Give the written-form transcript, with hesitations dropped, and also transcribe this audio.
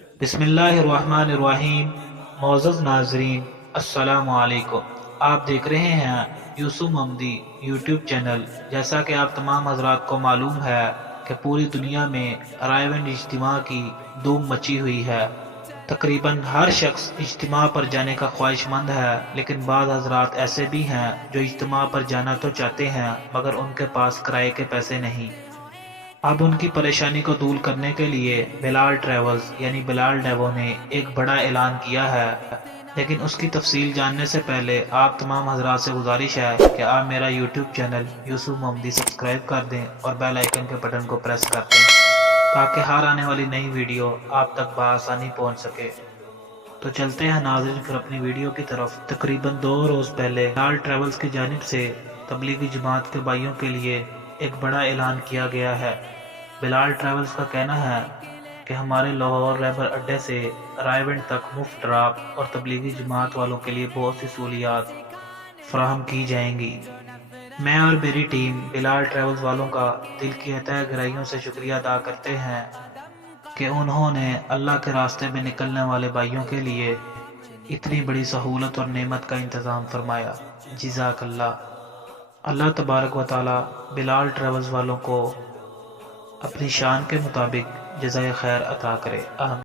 بسم اللہ الرحمن الرحیم۔ معزز ناظرین، السلام علیکم۔ آپ دیکھ رہے ہیں یوسف محمدی یوٹیوب چینل۔ جیسا کہ آپ تمام حضرات کو معلوم ہے کہ پوری دنیا میں رائے بند اجتماع کی دھوم مچی ہوئی ہے۔ تقریباً ہر شخص اجتماع پر جانے کا خواہش مند ہے، لیکن بعض حضرات ایسے بھی ہیں جو اجتماع پر جانا تو چاہتے ہیں مگر ان کے پاس کرائے کے پیسے نہیں۔ اب ان کی پریشانی کو دور کرنے کے لیے بلال ٹریولز یعنی بلال ڈیوو نے ایک بڑا اعلان کیا ہے، لیکن اس کی تفصیل جاننے سے پہلے آپ تمام حضرات سے گزارش ہے کہ آپ میرا یوٹیوب چینل یوسف محمدی سبسکرائب کر دیں اور بیل آئیکن کے بٹن کو پریس کر دیں تاکہ ہر آنے والی نئی ویڈیو آپ تک بآسانی پہنچ سکے۔ تو چلتے ہیں ناظرین پھر اپنی ویڈیو کی طرف۔ تقریباً 2 روز پہلے بلال ٹریولز کی جانب سے تبلیغی جماعت کے بھائیوں کے لیے ایک بڑا اعلان کیا گیا ہے۔ بلال ٹریولز کا کہنا ہے کہ ہمارے لاہور ریبر اڈے سے رائے بند تک مفت ڈراپ اور تبلیغی جماعت والوں کے لیے بہت سی سہولیات فراہم کی جائیں گی۔ میں اور میری ٹیم بلال ٹریولز والوں کا دل کی تہ گہرائیوں سے شکریہ ادا کرتے ہیں کہ انہوں نے اللہ کے راستے میں نکلنے والے بھائیوں کے لیے اتنی بڑی سہولت اور نعمت کا انتظام فرمایا۔ جزاک اللہ۔ اللہ تبارک و تعالی بلال ٹریولز والوں کو اپنی شان کے مطابق جزائے خیر عطا کرے۔ آمین۔